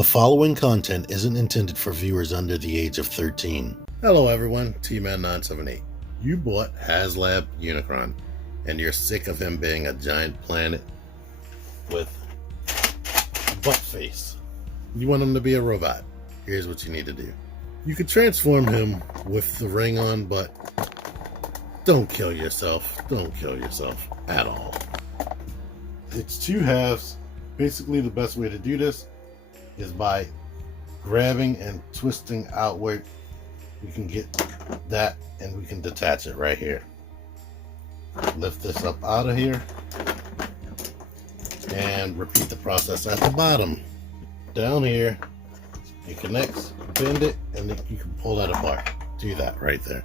The following content isn't intended for viewers under the age of 13. Hello everyone, TMan 978. You bought HASLAB Unicron, and you're sick of him being a giant planet with a butt face. You want him to be a robot. Here's what you need to do. You could transform him with the ring on, but don't kill yourself. Don't kill yourself at all. It's two halves. Basically, the best way to do this is by grabbing and twisting outward. We can get that and we can detach it right here. Lift this up out of here and repeat the process at the bottom. Down here, it connects, bend it, and then you can pull that apart. Do that right there.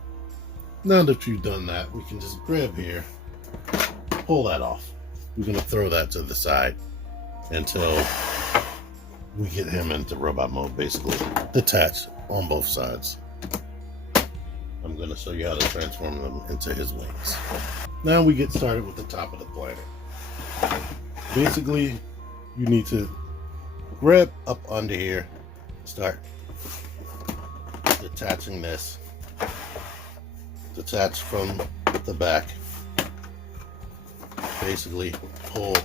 Now that you've done that, we can just grab here, pull that off. We're going to throw that to the side until we get him into robot mode, basically. Detach on both sides. I'm going to show you how to transform them into his wings. Now we get started with the top of the planet. Basically, you need to grab up under here, start detaching this. Detach from the back. Basically, pull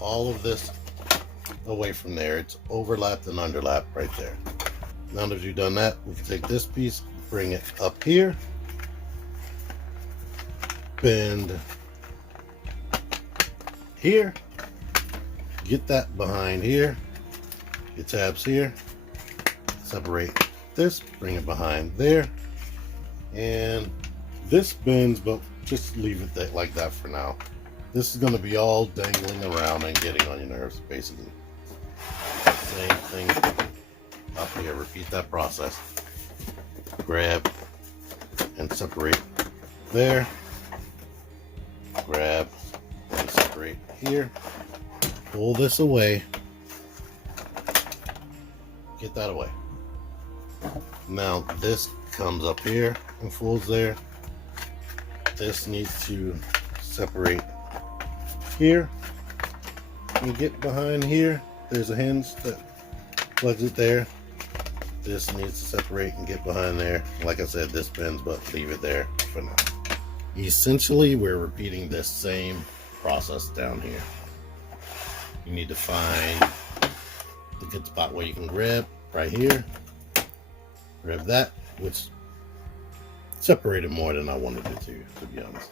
all of this away from there. It's overlapped and underlapped right there. Now that you've done that, we can take this piece, bring it up here, bend here, get that behind here, your tabs here, separate this, bring it behind there, and this bends, but just leave it like that for now. This is going to be all dangling around and getting on your nerves, basically. Same thing up here. Repeat that process. Grab and separate there. Grab and separate here. Pull this away. Get that away. Now this comes up here and folds there. This needs to separate here and get behind here. There's a hinge that plugs it there. This needs to separate and get behind there. Like I said, this bends, but leave it there for now. Essentially, we're repeating this same process down here. You need to find the good spot where you can grab right here. Grab that, which separated more than I wanted it to be honest.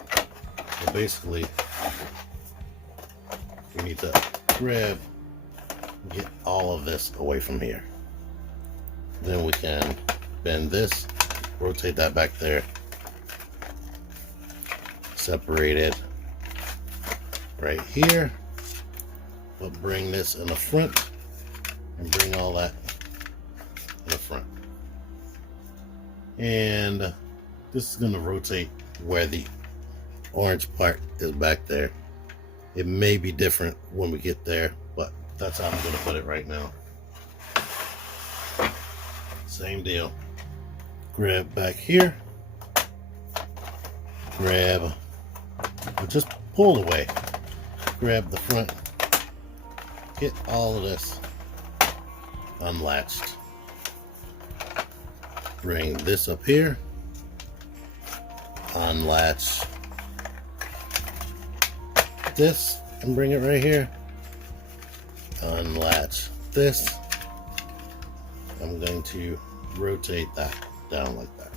So basically, we need to grab, get all of this away from here. Then we can bend this, rotate that back there, separate it right here, but bring this in the front and bring all that in the front. And this is going to rotate where the orange part is back there. It may be different when we get there, but that's how I'm going to put it right now. Same deal. Grab back here. Grab, just pull away. Grab the front. Get all of this unlatched. Bring this up here. Unlatch this and bring it right here. Unlatch this. I'm going to rotate that down like that.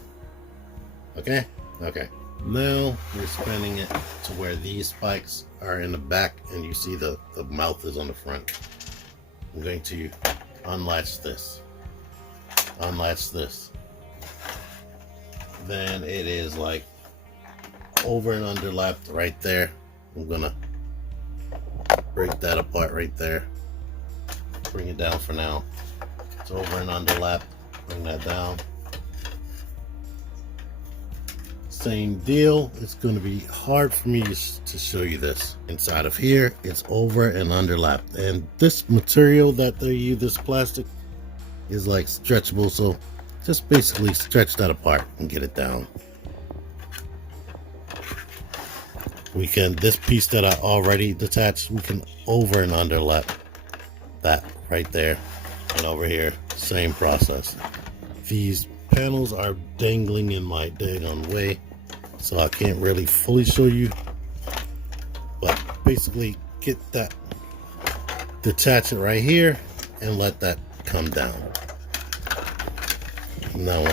Okay? Okay. Now we're spinning it to where these spikes are in the back and you see the mouth is on the front. I'm going to unlatch this. Unlatch this. Then it is like over and underlapped right there. I'm gonna break that apart right there. Bring it down for now. It's over and underlapped. Bring that down. Same deal. It's going to be hard for me to show you this. Inside of here, it's over and underlapped. And this material that they use, this plastic, is like stretchable. So just basically stretch that apart and get it down. We can, this piece that I already detached, we can over and underlap that right there. And over here, same process. These panels are dangling in my daggone way, so I can't really fully show you. But basically, get that, detach it right here, and let that come down. Now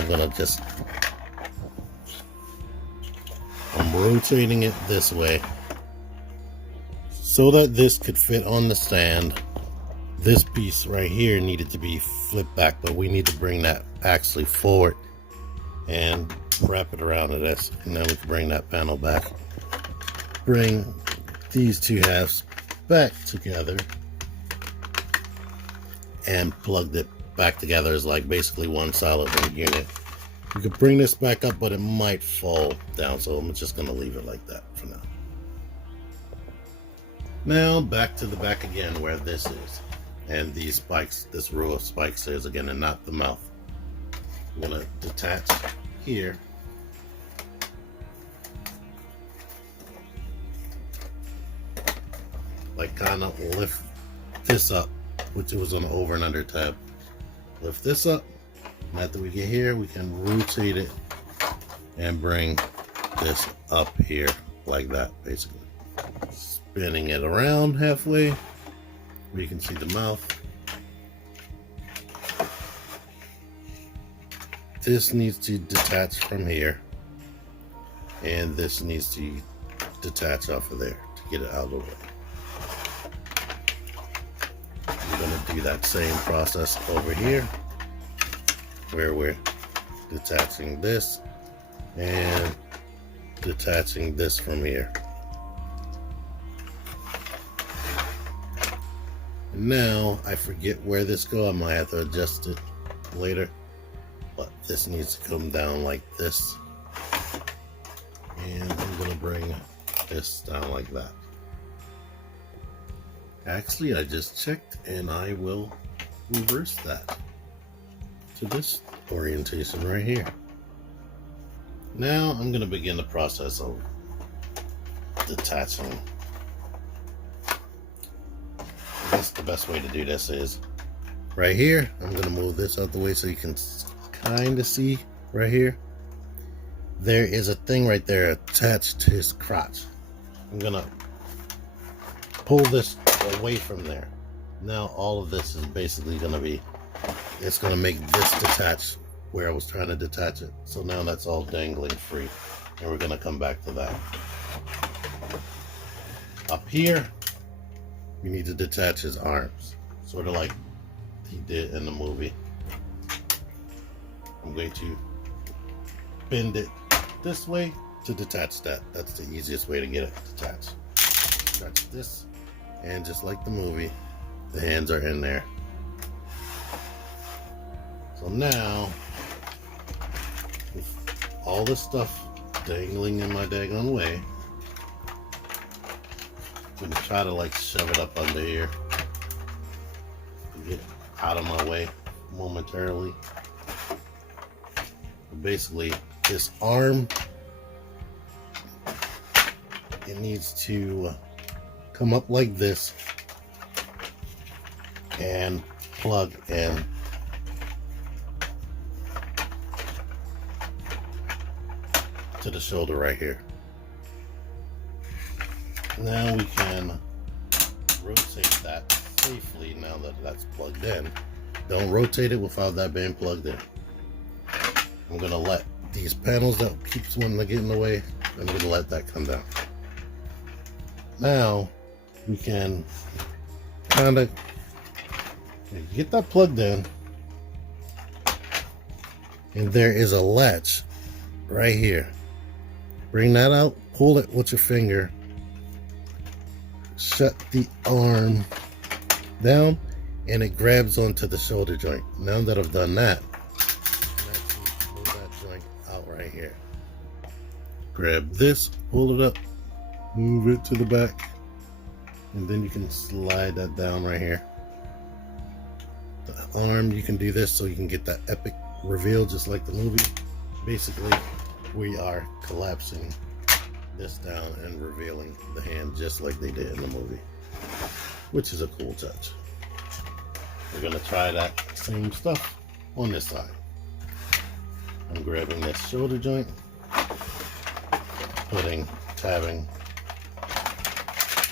I'm rotating it this way so that this could fit on the stand. This piece right here needed to be flipped back, but we need to bring that actually forward and wrap it around to this. And then we can bring that panel back. Bring these two halves back together and plugged it back together as like basically one solid unit. You could bring this back up, but it might fall down, so I'm just going to leave it like that for now. Now back to the back again where this is. And these spikes, this row of spikes is again, and not the mouth. I'm going to detach here. Like kind of lift this up, which it was an over and under tab. Lift this up. And after we get here, we can rotate it and bring this up here like that, basically. Spinning it around halfway where you can see the mouth. This needs to detach from here, and this needs to detach off of there to get it out of the way. We're going to do that same process over here where we're detaching this and detaching this from here. Now I forget where this goes. I might have to adjust it later, but this needs to come down like this, and I'm going to bring this down like that. Actually, I just checked, and I will reverse that to this orientation right here. Now I'm going to begin the process of detaching. I guess the best way to do this is right here. I'm going to move this out the way so you can kind of see right here. There is a thing right there attached to his crotch. I'm going to pull this away from there. Now all of this is basically going to be, it's going to make this detach where I was trying to detach it. So now that's all dangling free, and we're going to come back to that. Up here, we need to detach his arms, sort of like he did in the movie. I'm going to bend it this way to detach that. That's the easiest way to get it detached. Detach this, and just like the movie, the hands are in there. So now, with all this stuff dangling in my daggone way, I'm gonna try to like shove it up under here to get out of my way momentarily. But basically, this arm, it needs to come up like this and plug in to the shoulder right here. Now we can rotate that safely now that that's plugged in. Don't rotate it without that being plugged in. I'm gonna let these panels that keeps wanting to get in the way, I'm gonna let that come down. Now we can kind of get that plugged in, and there is a latch right here. Bring that out, pull it with your finger, shut the arm down, and it grabs onto the shoulder joint. Now that I've done that, move that joint out right here. Grab this, pull it up, move it to the back, and then you can slide that down right here. The arm, you can do this so you can get that epic reveal just like the movie. Basically, we are collapsing this down and revealing the hand just like they did in the movie, which is a cool touch. We're going to try that same stuff on this side. I'm grabbing this shoulder joint, tabbing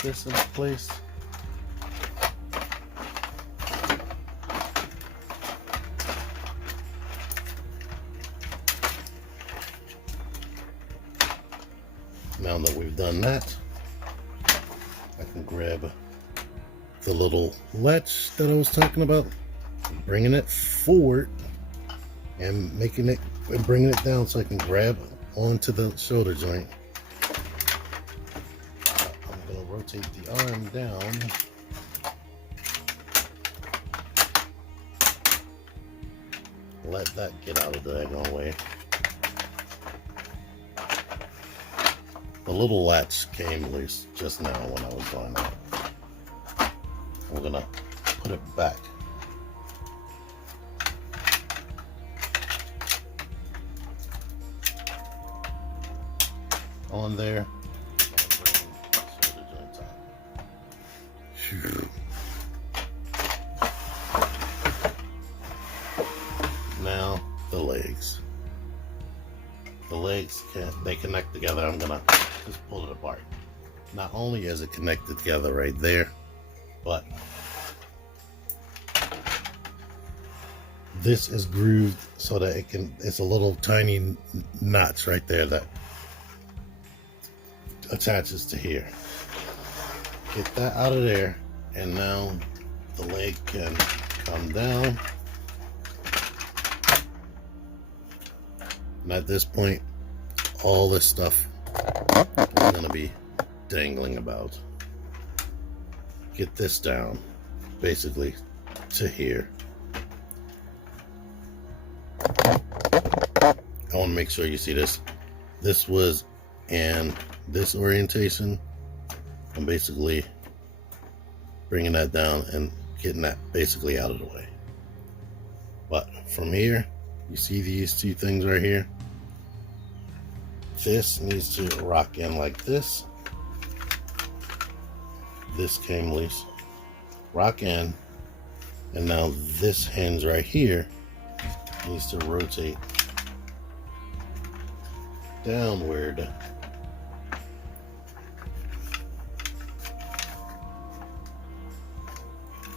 this into place. Now that we've done that, I can grab the little latch that I was talking about, bringing it forward and bringing it down so I can grab onto the shoulder joint. I'm going to rotate the arm down. Let that get out of the daggone way. The little latch came loose just now when I was going out. I'm going to put it back. On there. Now the legs. The legs they connect together. I'm gonna just pull it apart. Not only is it connected together right there, but this is grooved so that it's a little tiny notch right there that attaches to here. Get that out of there, and now the leg can come down. And at this point, all this stuff is going to be dangling about. Get this down, basically, to here. I want to make sure you see this. This was in this orientation. I'm basically bringing that down and getting that basically out of the way. But from here, you see these two things right here? This needs to rock in like this. This came loose. Rock in. And now this hinge right here needs to rotate downward.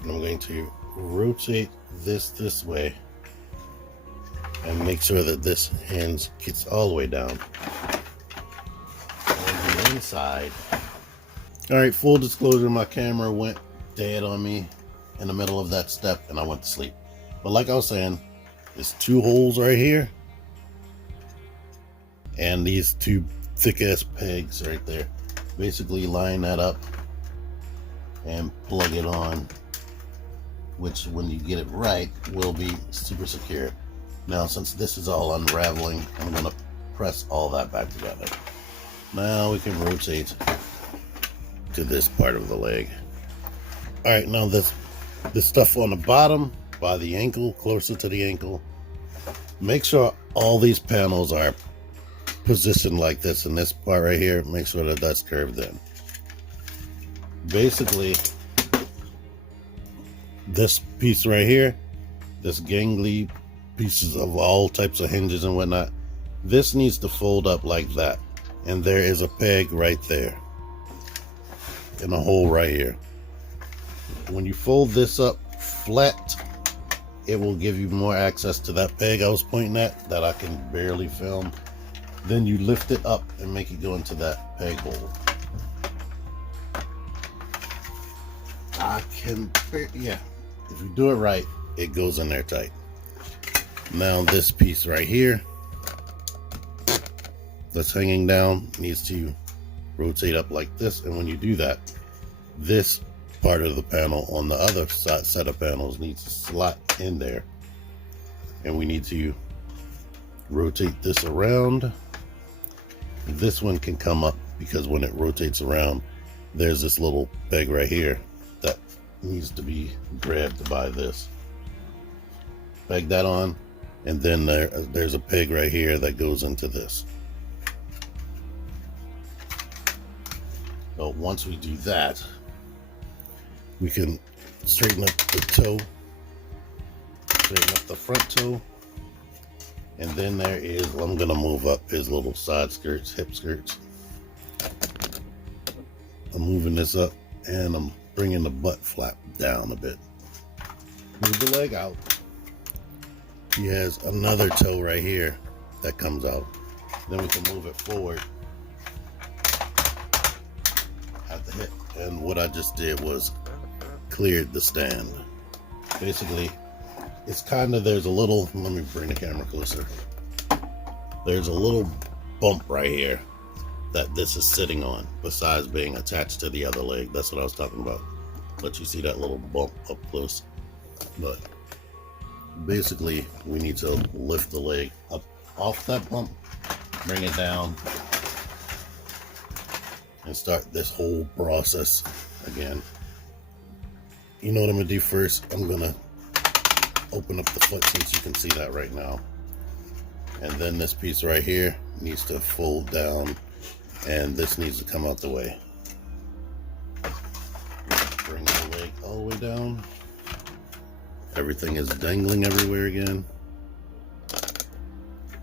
And I'm going to rotate this way and make sure that this hinge gets all the way down on the inside. All right, full disclosure, my camera went dead on me in the middle of that step and I went to sleep. But like I was saying, there's two holes right here and these two thick ass pegs right there. Basically line that up and plug it on, which when you get it right will be super secure. Now since this is all unraveling, I'm going to press all that back together. Now we can rotate to this part of the leg. Alright, now this stuff on the bottom by the ankle, closer to the ankle, make sure all these panels are positioned like this, and this part right here, make sure that that's curved in. Basically, this piece right here, this gangly pieces of all types of hinges and whatnot, this needs to fold up like that, and there is a peg right there and a hole right here. When you fold this up flat, it will give you more access to that peg I was pointing at that I can barely film. Then you lift it up and make it go into that peg hole. Yeah, if you do it right, it goes in there tight. Now this piece right here that's hanging down needs to rotate up like this, and when you do that, this part of the panel on the other set of panels needs to slot in there, and we need to rotate this around. This one can come up because when it rotates around, there's this little peg right here that needs to be grabbed by this. Peg that on, and then there's a peg right here that goes into this. So once we do that, we can straighten up the toe straighten up the front toe. And then there is, I'm gonna move up his little side skirts, hip skirts. I'm moving this up and I'm bringing the butt flap down a bit. Move the leg out. He has another toe right here that comes out. Then we can move it forward at the hip. And what I just did was cleared the stand. Basically, it's kind of, there's a little, let me bring the camera closer. There's a little bump right here that this is sitting on, besides being attached to the other leg. That's what I was talking about. Let you see that little bump up close. But basically, we need to lift the leg up off that bump, bring it down, and start this whole process again. You know what I'm gonna do first? I'm gonna open up the foot since you can see that right now. And then this piece right here needs to fold down, and this needs to come out the way. Bring the leg all the way down. Everything is dangling everywhere again.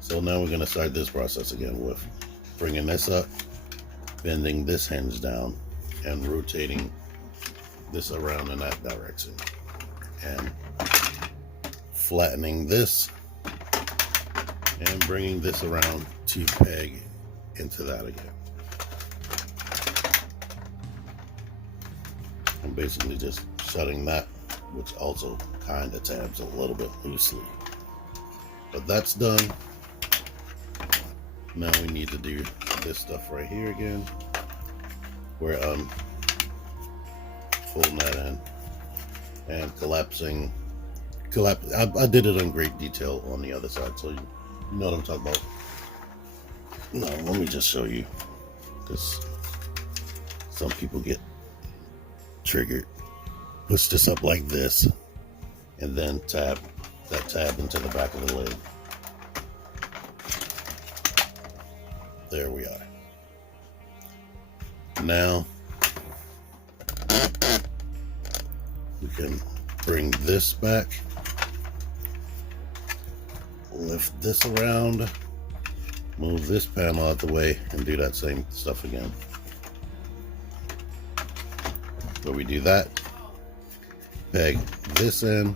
So now we're gonna start this process again with bringing this up, bending this hinge down, and rotating this around in that direction. And flattening this and bringing this around to peg into that again. I'm basically just shutting that, which also kind of tabs a little bit loosely. But that's done. Now we need to do this stuff right here again, where I'm folding that in and collapsing. I did it in great detail on the other side, so you know what I'm talking about. No, let me just show you, because some people get triggered. Push this up like this, and then tab that tab into the back of the leg. There we are. Now we can bring this back, lift this around, move this panel out the way, and do that same stuff again. So we do that, peg this in,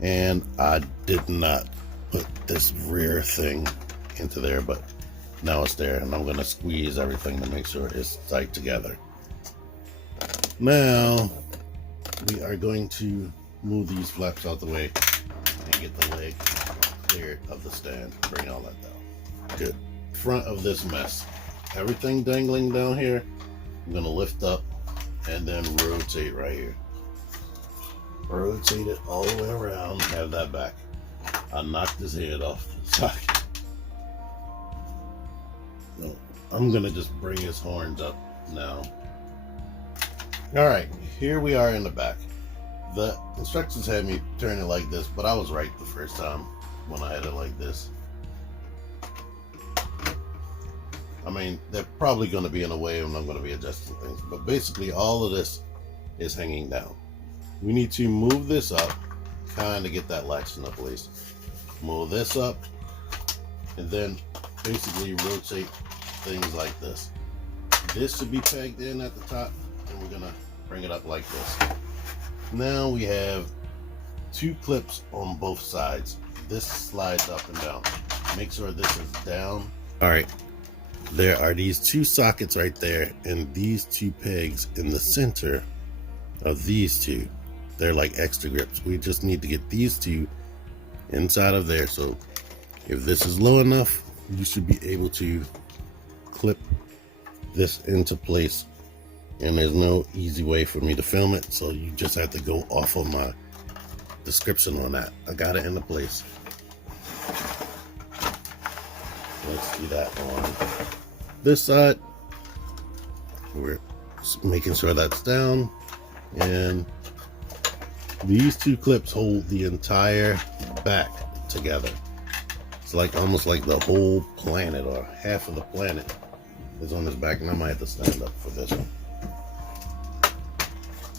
and I did not put this rear thing into there, but now it's there, and I'm going to squeeze everything to make sure it's tight together. Now we are going to move these flaps out the way and get the leg cleared of the stand. Bring all that down. Good. Front of this mess, everything dangling down here, I'm going to lift up and then rotate right here. Rotate it all the way around, have that back. I knocked his head off the socket. No, I'm gonna just bring his horns up now. All right, here we are in the back. The instructions had me turn it like this, but I was right the first time when I had it like this. I mean, they're probably going to be in a way and I'm going to be adjusting things, but basically all of this is hanging down. We need to move this up, kind of get that latch into place. Move this up, and then basically rotate things like this. This should be pegged in at the top, and we're going to bring it up like this. Now we have two clips on both sides. This slides up and down. Make sure this is down. All right. There are these two sockets right there, and these two pegs in the center of these two. They're like extra grips. We just need to get these two inside of there. So if this is low enough, you should be able to clip this into place. And there's no easy way for me to film it, so you just have to go off of my description on that. I got it into place. Let's do that on this side. We're making sure that's down, and these two clips hold the entire back together. It's like almost like the whole planet, or half of the planet, is on this back, and I might have to stand up for this one.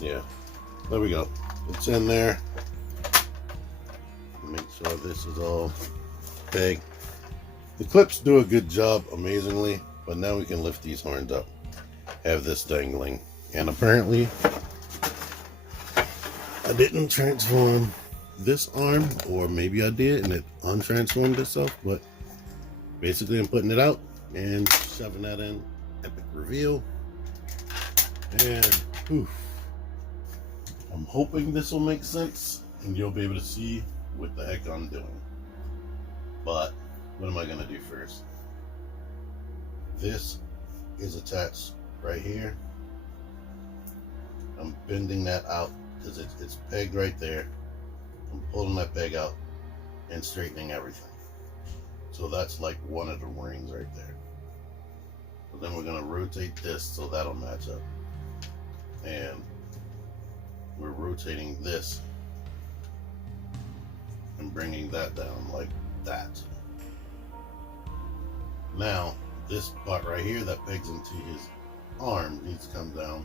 Yeah, there we go. It's in there. Make sure this is all pegged. The clips do a good job, amazingly, but now we can lift these horns up. Have this dangling. And apparently, I didn't transform this arm, or maybe I did and it untransformed itself, but basically I'm putting it out and shoving that in. Epic reveal. And whew, I'm hoping this will make sense and you'll be able to see what the heck I'm doing. But what am I going to do first? This is attached right here. I'm bending that out because it's pegged right there. I'm pulling that peg out and straightening everything. So that's like one of the rings right there. So then we're going to rotate this so that'll match up. And we're rotating this and bringing that down like that. Now, this part right here that pegs into his arm needs to come down.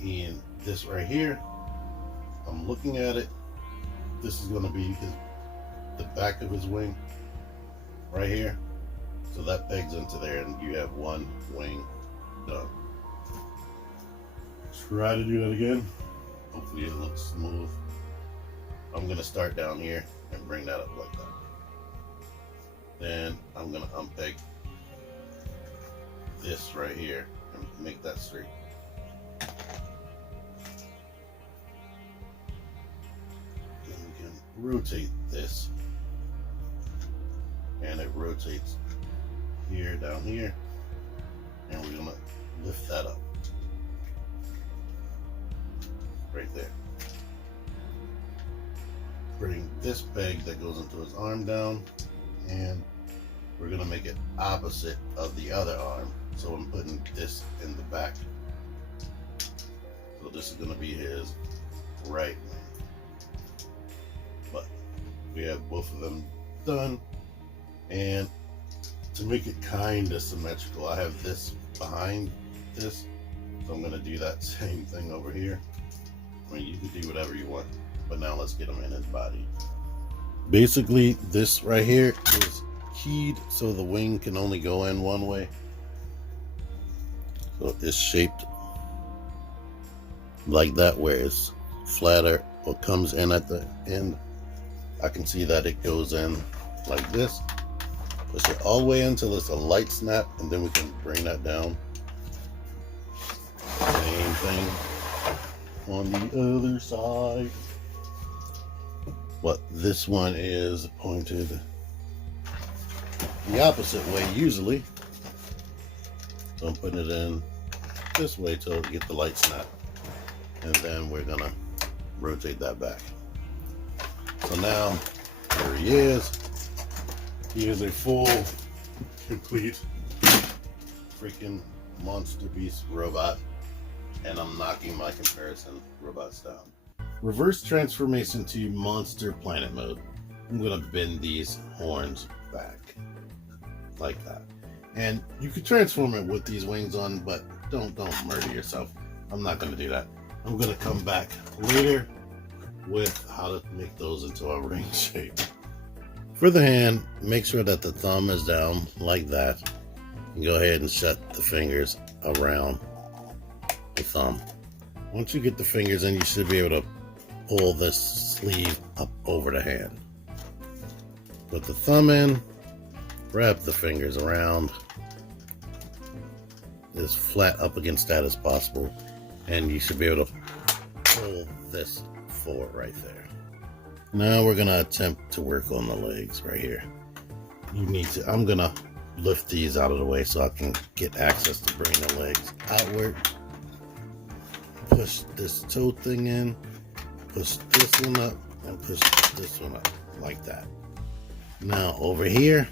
And this right here, I'm looking at it. This is going to be the back of his wing right here. So that pegs into there and you have one wing done. Try to do that again. Hopefully it looks smooth. I'm going to start down here and bring that up like that. Then I'm going to unpeg this right here and make that straight. Then we can rotate this, and it rotates here, down here, and we're going to lift that up right there. Bring this peg that goes into his arm down, and we're going to make it opposite of the other arm. So I'm putting this in the back. So this is going to be his right wing. But we have both of them done. And to make it kind of symmetrical, I have this behind this. So I'm going to do that same thing over here. I mean, you can do whatever you want. But now let's get him in his body. Basically, this right here is keyed so the wing can only go in one way. So it's shaped like that, where it's flatter or comes in at the end. I can see that it goes in like this. Push it all the way in until it's a light snap, and then we can bring that down. Same thing on the other side. But this one is pointed the opposite way usually. So I'm putting it in this way to get the light snap. And then we're gonna rotate that back. So now, here he is. He is a full, complete, freaking monster beast robot. And I'm knocking my comparison robots down. Reverse transformation to monster planet mode. I'm gonna bend these horns back like that. And you could transform it with these wings on, but don't murder yourself. I'm not gonna do that. I'm gonna come back later with how to make those into a ring shape. For the hand, make sure that the thumb is down like that. And go ahead and shut the fingers around the thumb. Once you get the fingers in, you should be able to pull this sleeve up over the hand. Put the thumb in, wrap the fingers around as flat up against that as possible, and you should be able to pull this forward right there. Now we're gonna attempt to work on the legs right here. I'm gonna lift these out of the way so I can get access to bring the legs outward. Push this toe thing in, push this one up, and push this one up like that. Now over here,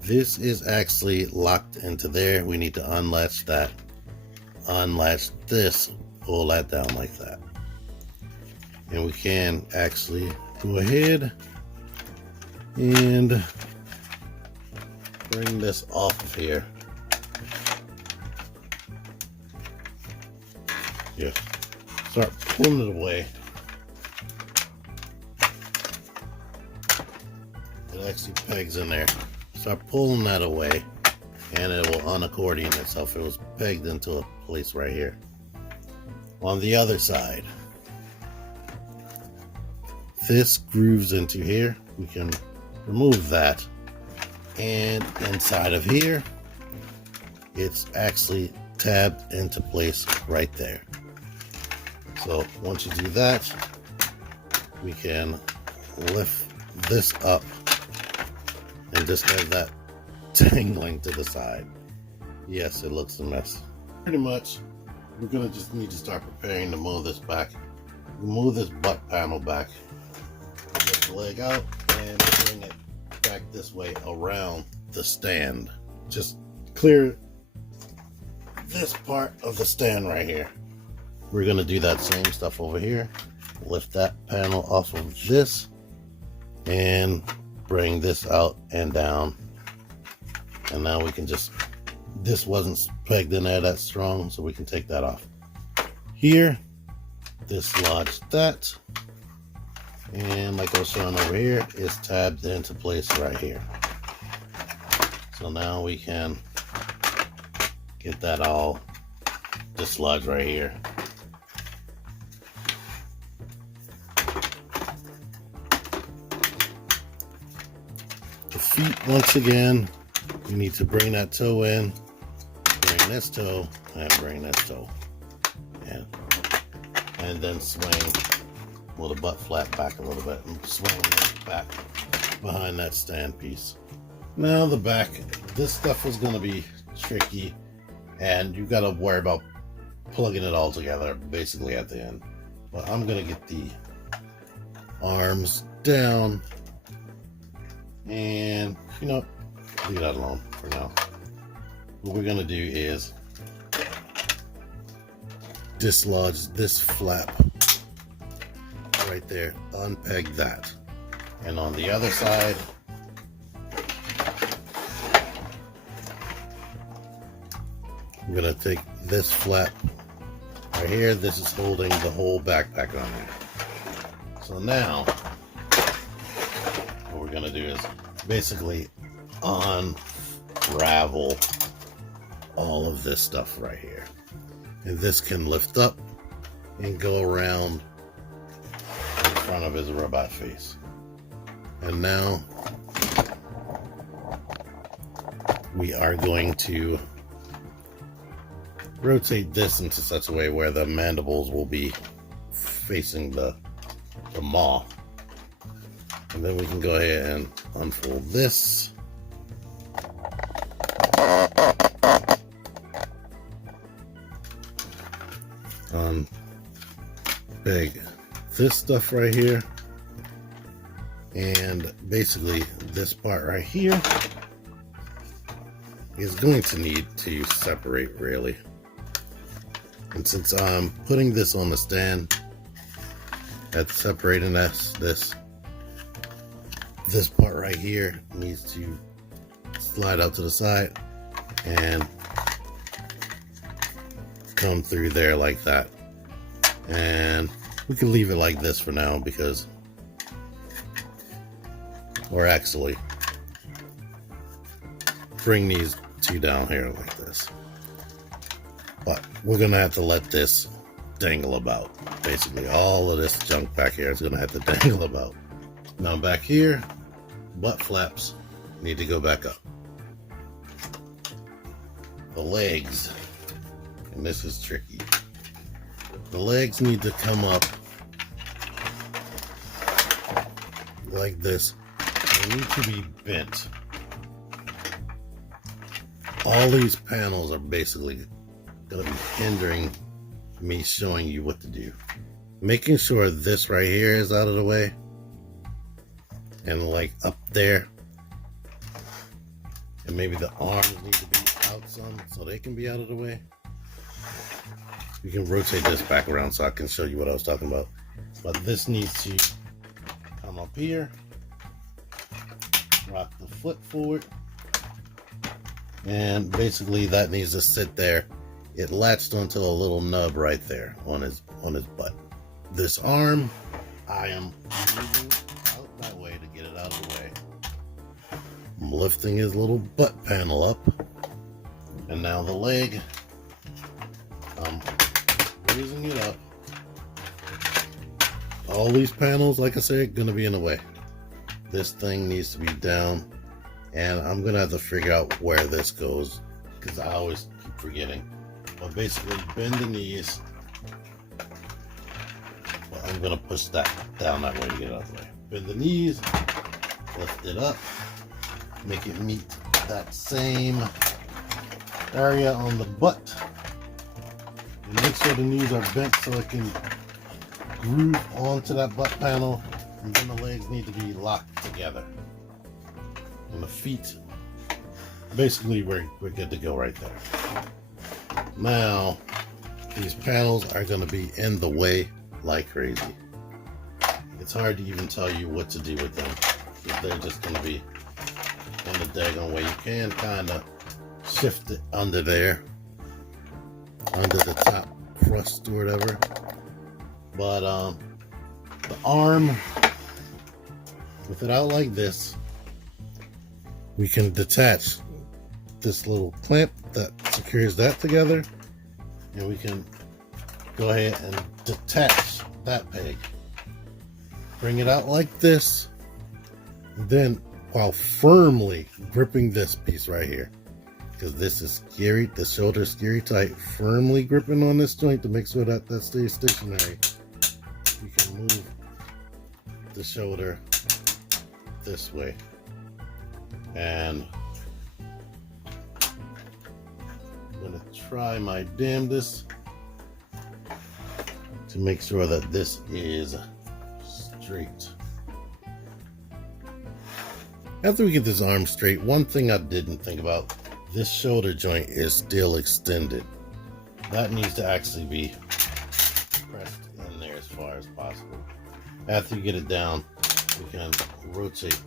this is actually locked into there. We need to unlatch that, unlatch this, pull that down like that. And we can actually go ahead and bring this off of here. Yeah, start pulling it away. it actually pegs in there. Start pulling that away and it will unaccordion itself. It was pegged into a place right here. On the other side, this grooves into here. We can remove that, and inside of here it's actually tabbed into place right there. So once you do that, we can lift this up and just have that dangling to the side. Yes, it looks a mess. Pretty much, we're gonna just need to start preparing to move this back. Move this butt panel back. Get the leg out and bring it back this way around the stand. Just clear this part of the stand right here. We're gonna do that same stuff over here. Lift that panel off of this and bring this out and down. And now we can just, this wasn't pegged in there that strong, so we can take that off. Here, dislodge that. And like I was showing over here, it's tabbed into place right here. So now we can get that all dislodged right here. The feet, once again, you need to bring that toe in, bring this toe, and bring this toe in. And then swing with the butt flap back a little bit and swing it back behind that stand piece. Now the back, this stuff is going to be tricky and you got to worry about plugging it all together basically at the end. But I'm going to get the arms down and, you know, leave that alone for now. What we're going to do is dislodge this flap right there, unpeg that, and on the other side I'm gonna take this flap right here. This is holding the whole backpack on there. So now what we're gonna do is basically unravel all of this stuff right here, and this can lift up and go around in front of his robot face. And now we are going to rotate this into such a way where the mandibles will be facing the maw. And then we can go ahead and unfold this. Big this stuff right here, and basically this part right here is going to need to separate really. And since I'm putting this on the stand, that's separating this part right here needs to slide out to the side and come through there like that. And we can leave it like this for now because, or actually bring these two down here like this. But we're gonna have to let this dangle about. Basically all of this junk back here is gonna have to dangle about. Now back here, butt flaps need to go back up. The legs, and this is tricky. The legs need to come up like this. They need to be bent. All these panels are basically going to be hindering me showing you what to do. Making sure this right here is out of the way, and like up there, and maybe the arms need to be out some so they can be out of the way. We can rotate this back around so I can show you what I was talking about. But this needs to come up here, rock the foot forward, and basically that needs to sit there. It latched onto a little nub right there on his butt. This arm, I am moving out that way to get it out of the way. lifting his little butt panel up. And now the leg, I'm raising it up. All these panels, like I said, gonna be in the way. This thing needs to be down, and I'm gonna have to figure out where this goes because I always keep forgetting. But basically, bend the knees. Well, I'm gonna push that down that way to get it out of the way. Bend the knees, lift it up, make it meet that same area on the butt. And make sure the knees are bent so it can groove onto that butt panel, and then the legs need to be locked together. And the feet, basically we're good to go right there. Now, these panels are going to be in the way like crazy. It's hard to even tell you what to do with them. They're just going to be in the daggone way. You can kind of shift it under there, under the top crust or whatever. But the arm, with it out like this, we can detach this little clamp that secures that together, and we can go ahead and detach that peg. Bring it out like this, then while firmly gripping this piece right here, because this is scary, the shoulder is scary tight, firmly gripping on this joint to make sure that stays stationary. We can move the shoulder this way, and I'm going to try my damnedest to make sure that this is straight. After we get this arm straight, one thing I didn't think about, this shoulder joint is still extended. That needs to actually be pressed in there as far as possible. After you get it down, we can rotate.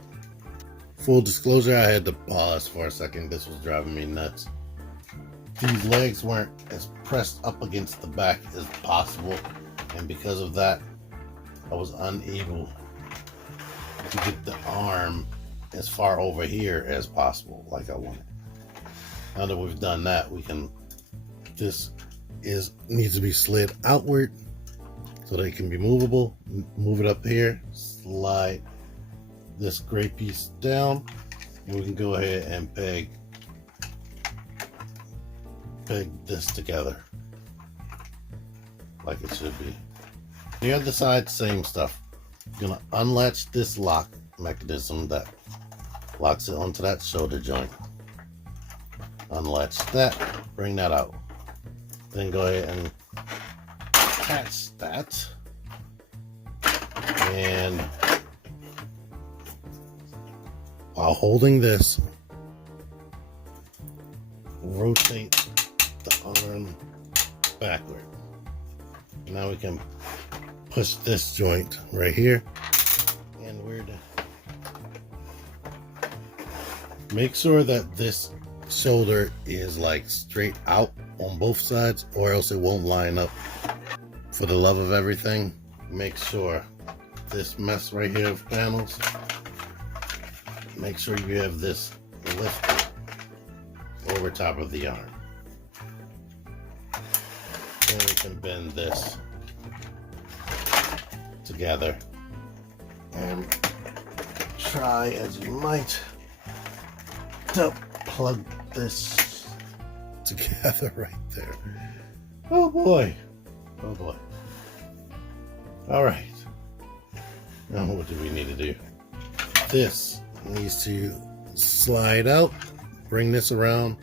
Full disclosure, I had to pause for a second. This was driving me nuts. These legs weren't as pressed up against the back as possible, and because of that, I was unable to get the arm as far over here as possible like I wanted. Now that we've done that, we can, this needs to be slid outward so that it can be movable. Move it up here, slide this gray piece down, and we can go ahead and peg this together like it should be. The other side, same stuff. You're gonna unlatch this lock mechanism that locks it onto that shoulder joint. Unlatch that, bring that out. Then go ahead and attach that. And while holding this, rotate the arm backward. Now we can push this joint right here inward. Make sure that this shoulder is like straight out on both sides, or else it won't line up. For the love of everything, make sure this mess right here of panels, make sure you have this lifted over top of the arm. Then we can bend this together and try as you might to plug this together right there. Oh boy. Oh boy. All right. Now what do we need to do? This needs to slide out, bring this around,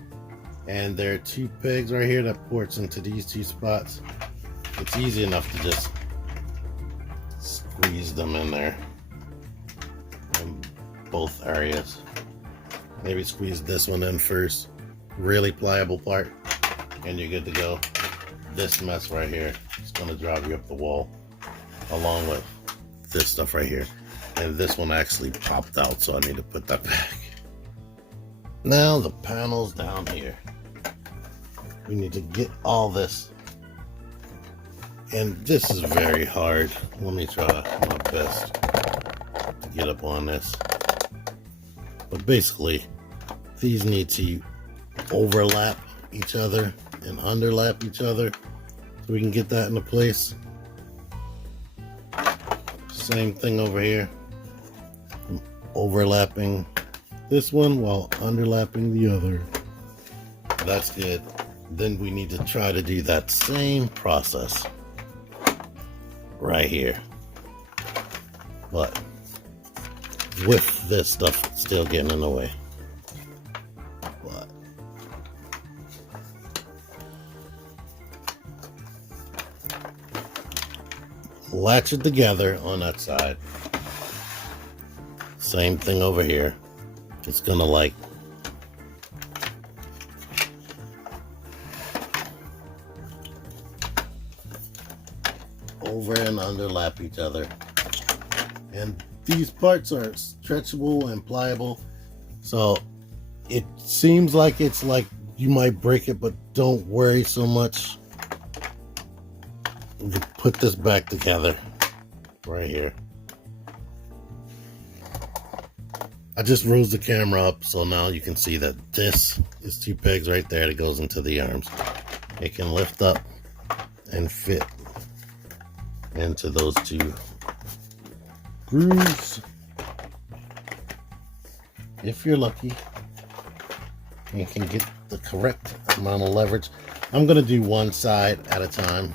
and there are two pegs right here that ports into these two spots. It's easy enough to just squeeze them in there in both areas. Maybe squeeze this one in first, really pliable part, and you're good to go. This mess right here is going to drive you up the wall, along with this stuff right here. And this one actually popped out, so I need to put that back. Now the panels down here. We need to get all this, and this is very hard. Let me try my best to get up on this. But basically, these need to overlap each other and underlap each other so we can get that into place. Same thing over here. I'm overlapping this one while underlapping the other. That's good. Then we need to try to do that same process right here, but with this stuff still getting in the way. But latch it together on that side. Same thing over here. It's gonna like over and underlap each other. And these parts are stretchable and pliable, so it seems like it's like you might break it, but don't worry so much. You put this back together right here. I just rose the camera up so now you can see that this is 2 pegs right there that goes into the arms. It can lift up and fit into those 2 grooves if you're lucky. You can get the correct amount of leverage. I'm gonna do one side at a time,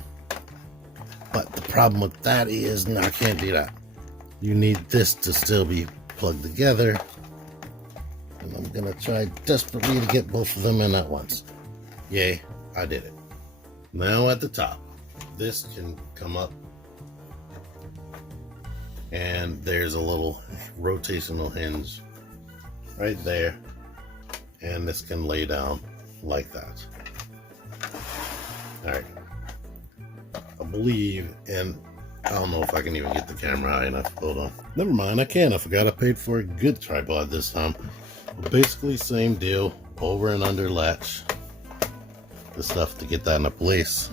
but the problem with that is no, I can't do that. You need this to still be plugged together, and I'm gonna try desperately to get both of them in at once. Yay, I did it. Now at the top, this can come up, and there's a little rotational hinge right there, and this can lay down like that. All right, I believe, and I don't know if I can even get the camera high enough. Hold on. Never mind, I can. I forgot I paid for a good tripod this time. But basically, same deal. Over and under latch the stuff to get that into place.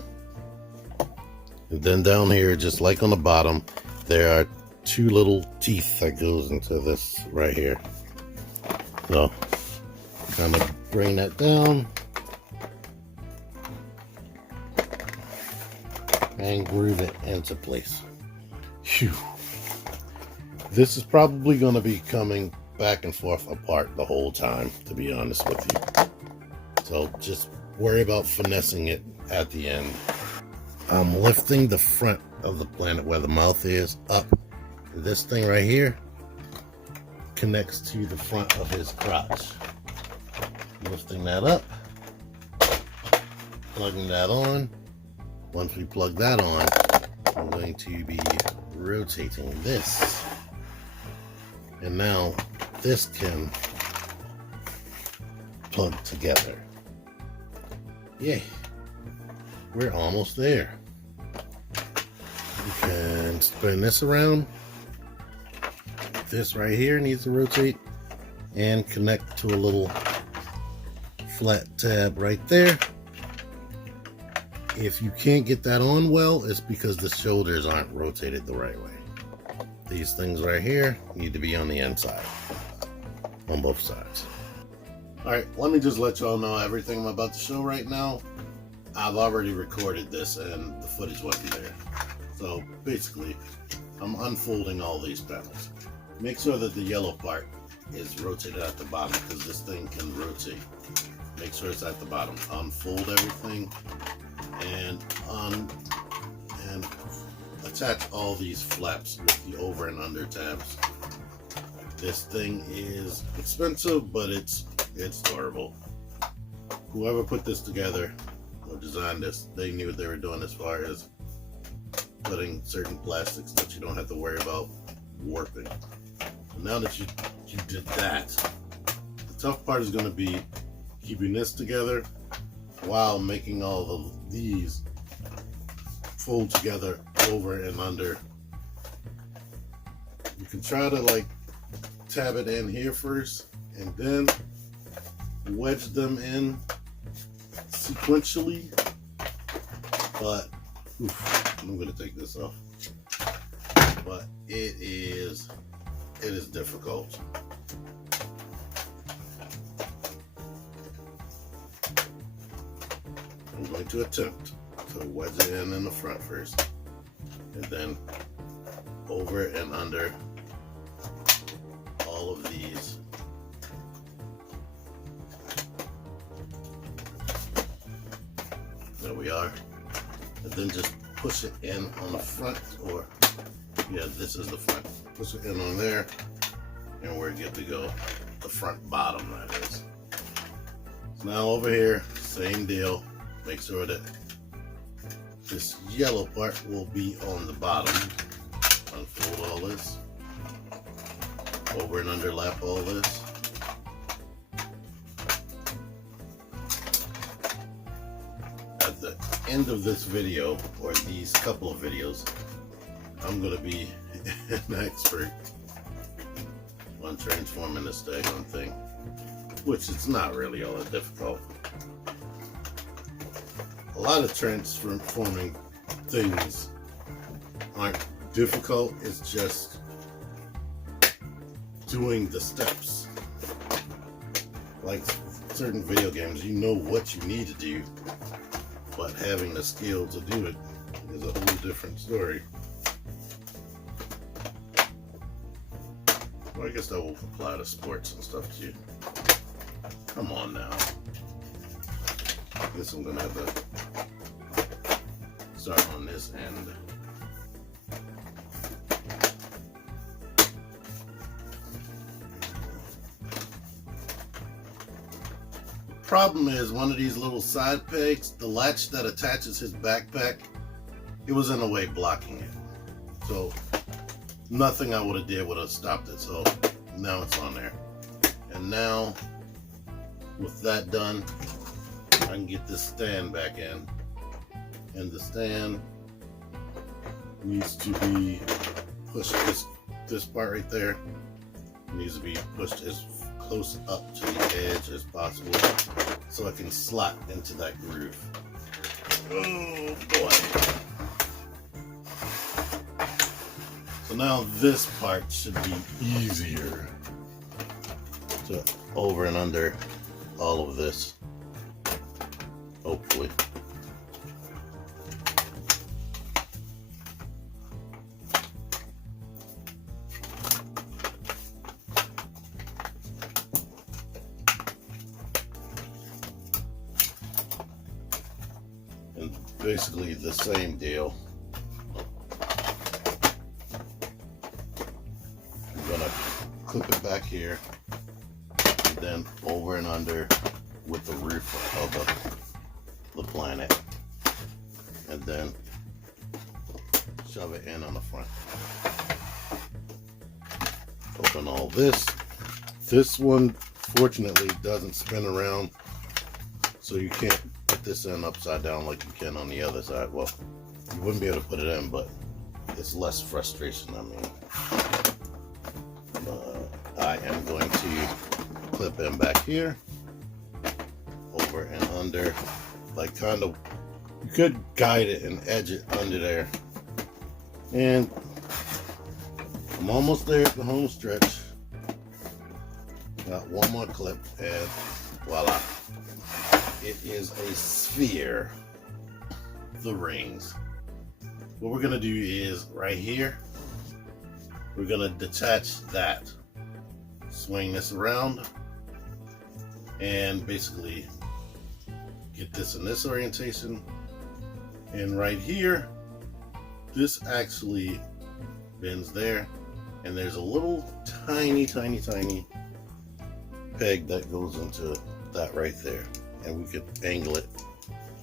And then down here, just like on the bottom, there are 2 little teeth that goes into this right here. So, kind of bring that down and groove it into place. Phew. This is probably going to be coming back and forth apart the whole time, to be honest with you. So just worry about finessing it at the end. I'm lifting the front of the planet where the mouth is up. This thing right here connects to the front of his crotch. Lifting that up, plugging that on. Once we plug that on, I'm going to be rotating this. And now this can plug together. Yay, we're almost there. You can spin this around. This right here needs to rotate and connect to a little flat tab right there. If you can't get that on well, it's because the shoulders aren't rotated the right way. These things right here need to be on the inside, on both sides. All right, let me just let y'all know everything I'm about to show right now. I've already recorded this and the footage wasn't there. So basically, I'm unfolding all these panels. Make sure that the yellow part is rotated at the bottom because this thing can rotate. Make sure it's at the bottom. Unfold everything and attach all these flaps with the over and under tabs. This thing is expensive, but it's durable. Whoever put this together or designed this, they knew what they were doing as far as putting certain plastics that you don't have to worry about warping. So now that you did that, the tough part is going to be keeping this together while making all of these fold together over and under. You can try to like tab it in here first and then wedge them in sequentially, but I'm going to take this off. But it is difficult. going to attempt to wedge it in the front first, and then over and under all of these. There we are. And then just push it in on the front, or yeah, this is the front. Push it in on there, and we're good to go. The front bottom, that is. So now over here, same deal. Make sure that this yellow part will be on the bottom. Unfold all this. Over and underlap all this. At the end of this video, or these couple of videos, I'm going to be an expert on transforming this daggone thing, which is not really all that difficult. A lot of transforming things aren't difficult, it's just doing the steps. Like certain video games, you know what you need to do, but having the skill to do it is a whole different story. Well, I guess that will apply to sports and stuff too. Come on now. I guess I'm gonna have to start on this end. Problem is, one of these little side pegs, the latch that attaches his backpack, it was in the way blocking it. So nothing I would have did would have stopped it. So now it's on there. And now with that done, I can get this stand back in. And the stand needs to be pushed, this part right there needs to be pushed as close up to the edge as possible so I can slot into that groove. Oh boy. So now this part should be easier to over and under all of this, hopefully. And basically the same deal. I'm gonna clip it back here, and then over and under with the roof of the planet, and then shove it in on the front. Open all this. This one fortunately doesn't spin around, so you can't put this in upside down like you can on the other side. Well, you wouldn't be able to put it in, but it's less frustration. I mean, I am going to clip in back here, over and under, like kind of, you could guide it and edge it under there. And I'm almost there at the home stretch. Got one more clip and voila. It is a sphere. The rings. What we're gonna do is right here, we're gonna detach that. Swing this around and basically get this in this orientation. And right here, this actually bends there, and there's a little tiny peg that goes into that right there, and we could angle it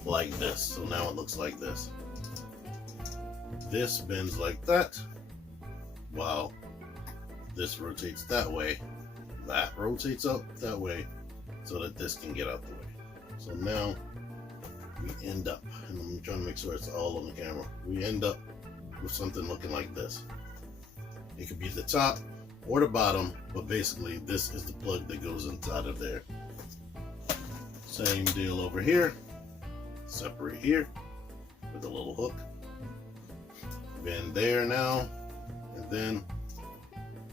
like this. So now it looks like this. This bends like that, while this rotates that way. That rotates up that way, so that this can get out the way. So now we end up, and I'm trying to make sure it's all on the camera, we end up with something looking like this. It could be the top or the bottom, but basically this is the plug that goes inside of there. Same deal over here. Separate here with a little hook. Bend there now, and then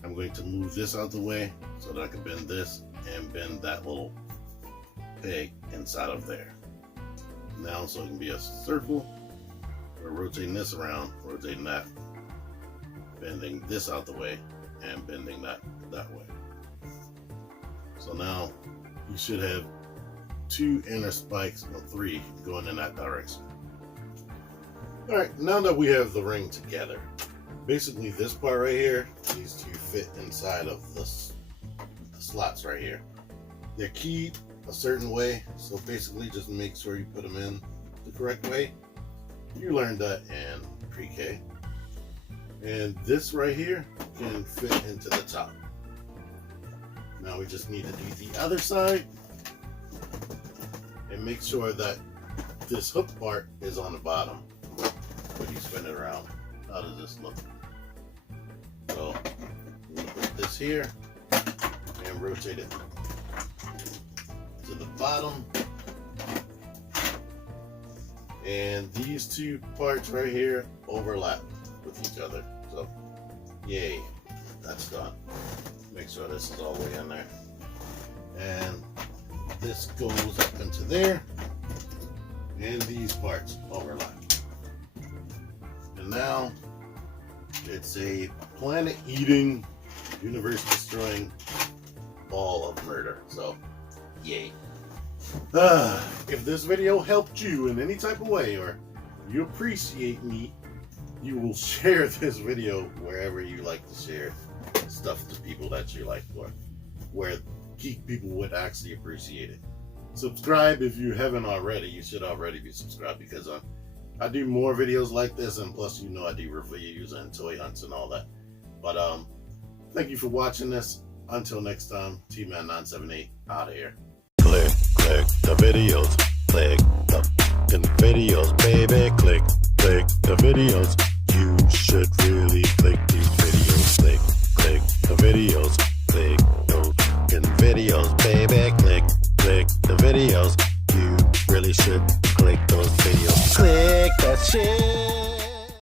I'm going to move this out the way so that I can bend this and bend that little peg inside of there. now so it can be a circle. We're rotating this around, rotating that, bending this out the way, and bending that way. So now you should have 2 inner spikes, or 3, going in that direction. Alright, now that we have the ring together, basically this part right here needs to fit inside of the slots right here. They're keyed a certain way, so basically just make sure you put them in the correct way. You learned that in pre-K. And this right here can fit into the top. Now we just need to do the other side and make sure that this hook part is on the bottom when you spin it around. How does this look? So I'm gonna put this here and rotate it to the bottom. And these 2 parts right here overlap with each other. So, yay, that's done. Make sure this is all the way in there. And this goes up into there. And these parts overlap. And now it's a planet-eating, universe-destroying ball of murder. So, yay. If this video helped you in any type of way, or you appreciate me, you will share this video wherever you like to share stuff to people that you like, or where geek people would actually appreciate it. Subscribe if you haven't already. You should already be subscribed, because I do more videos like this, and plus I do reviews and toy hunts and all that. But thank you for watching this. Until next time, TMan 978 out of here. Click the videos, click the videos, baby, click the videos. You should really click these videos, click the videos, click those videos, baby, click the videos. You really should click those videos, click that shit.